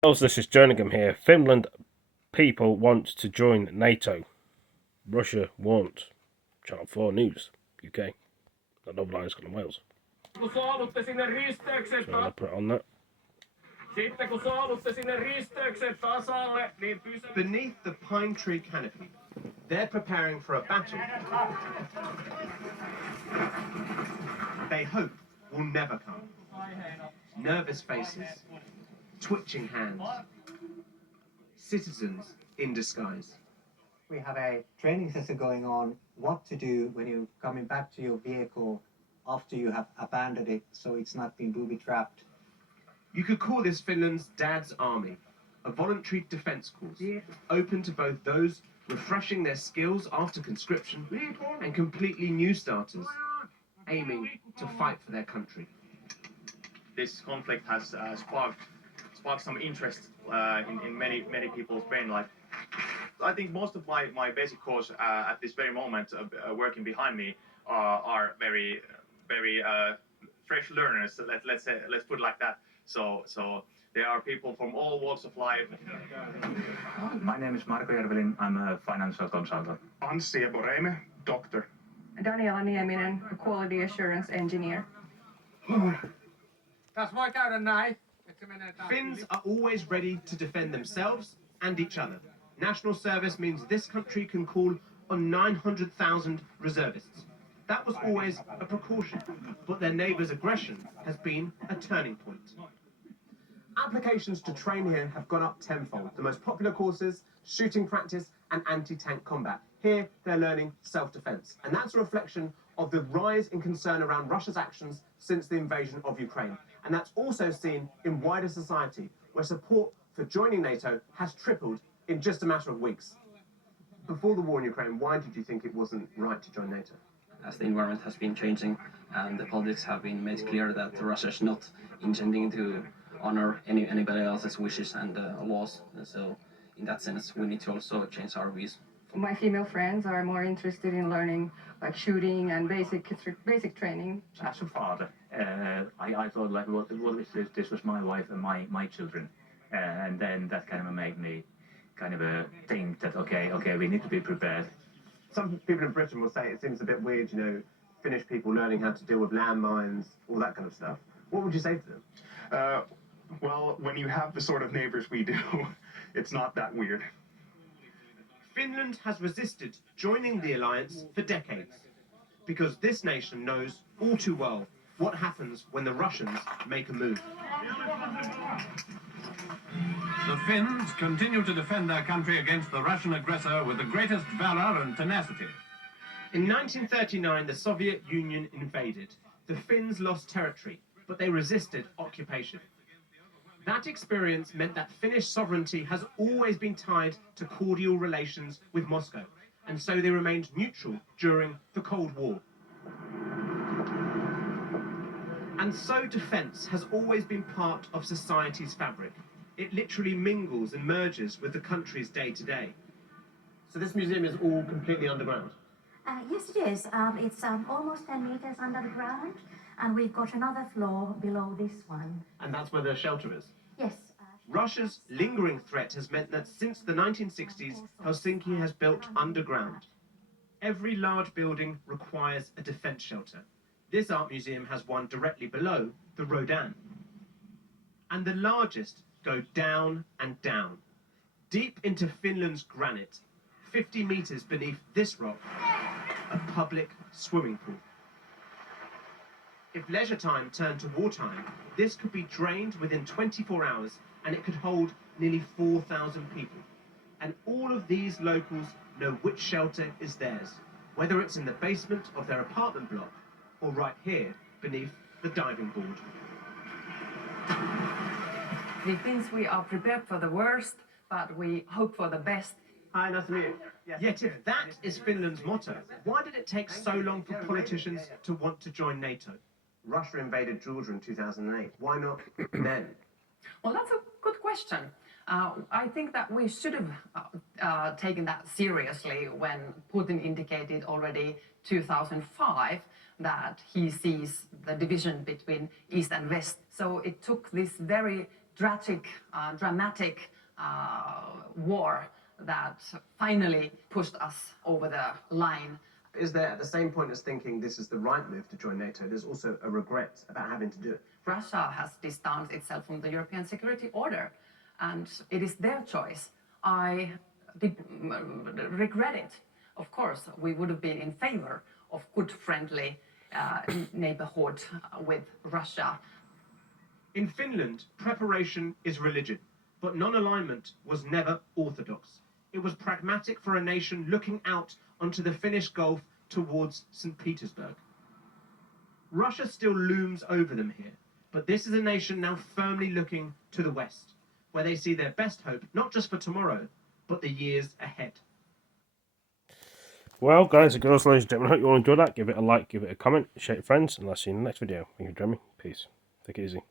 This is Jerningham here. Finland people want to join NATO. Russia won't. Channel 4 News, UK. Not Dublin, Scotland, Wales. So I'll put it on that. Beneath the pine tree canopy, they're preparing for a battle they hope will never come. Nervous faces, twitching hands, citizens in disguise. We have a training session going on what to do when you're coming back to your vehicle after you have abandoned it so it's not been booby-trapped. You could call this Finland's Dad's Army, a voluntary defence course, open to both those refreshing their skills after conscription and completely new starters, aiming to fight for their country. This conflict has sparked some interest in many people's brain. Like, I think most of my basic course at this very moment, working behind me, are very fresh learners. Let's put it like that. So there are people from all walks of life. My name is Marko Järvelin. I'm a financial consultant. Anssi Boreme, doctor. Daniela Nieminen, a quality assurance engineer. Finns are always ready to defend themselves and each other. National service means this country can call on 900,000 reservists. That was always a precaution, but their neighbours' aggression has been a turning point. Applications to train here have gone up tenfold. The most popular courses, shooting practice and anti-tank combat. Here, they're learning self-defence. And that's a reflection of the rise in concern around Russia's actions since the invasion of Ukraine. And that's also seen in wider society, where support for joining NATO has tripled in just a matter of weeks. Before the war in Ukraine, why did you think it wasn't right to join NATO? As the environment has been changing and the politics have been made clear that Russia is not intending to honor anybody else's wishes and laws. And so in that sense, we need to also change our views. My female friends are more interested in learning like shooting and basic training. As a father, I thought like, what is this? This was my wife and my children, and then that kind of made me kind of think that okay, we need to be prepared. Some people in Britain will say it seems a bit weird, Finnish people learning how to deal with landmines, all that kind of stuff. What would you say to them? Well, when you have the sort of neighbors we do, it's not that weird. Finland has resisted joining the alliance for decades, because this nation knows all too well what happens when the Russians make a move. The Finns continue to defend their country against the Russian aggressor with the greatest valor and tenacity. In 1939, the Soviet Union invaded. The Finns lost territory, but they resisted occupation. That experience meant that Finnish sovereignty has always been tied to cordial relations with Moscow, and so they remained neutral during the Cold War. And so defence has always been part of society's fabric. It literally mingles and merges with the country's day-to-day. So this museum is all completely underground? Yes, it is. It's almost 10 meters under the ground, and we've got another floor below this one. And that's where the shelter is? Yes. Russia's lingering threat has meant that since the 1960s, Helsinki has built underground. Every large building requires a defence shelter. This art museum has one directly below the Rodan. And the largest go down and down, deep into Finland's granite, 50 meters beneath this rock, a public swimming pool. If leisure time turned to wartime, this could be drained within 24 hours and it could hold nearly 4,000 people. And all of these locals know which shelter is theirs, whether it's in the basement of their apartment block or right here beneath the diving board. We Finns, we are prepared for the worst, but we hope for the best. Hi, nice to meet you. Yes. Yet if that is Finland's motto, why did it take so long for politicians to want to join NATO? Russia invaded Georgia in 2008. Why not then? Well, that's a good question. I think that we should have taken that seriously when Putin indicated already 2005 that he sees the division between East and West. So it took this very dramatic war that finally pushed us over the line. Is there, at the same point as thinking this is the right move to join NATO, there's also a regret about having to do it? Russia has distanced itself from the European security order, and it is their choice. I regret it. Of course, we would have been in favor of good, friendly neighborhood with Russia. In Finland, preparation is religion, but non-alignment was never orthodox. It was pragmatic for a nation looking out onto the Finnish Gulf towards St. Petersburg. Russia still looms over them here, but this is a nation now firmly looking to the West, where they see their best hope, not just for tomorrow, but the years ahead. Well, guys and girls, ladies and gentlemen, I hope you all enjoyed that. Give it a like, give it a comment, share it with friends, and I'll see you in the next video. Thank you for joining me. Peace. Take it easy.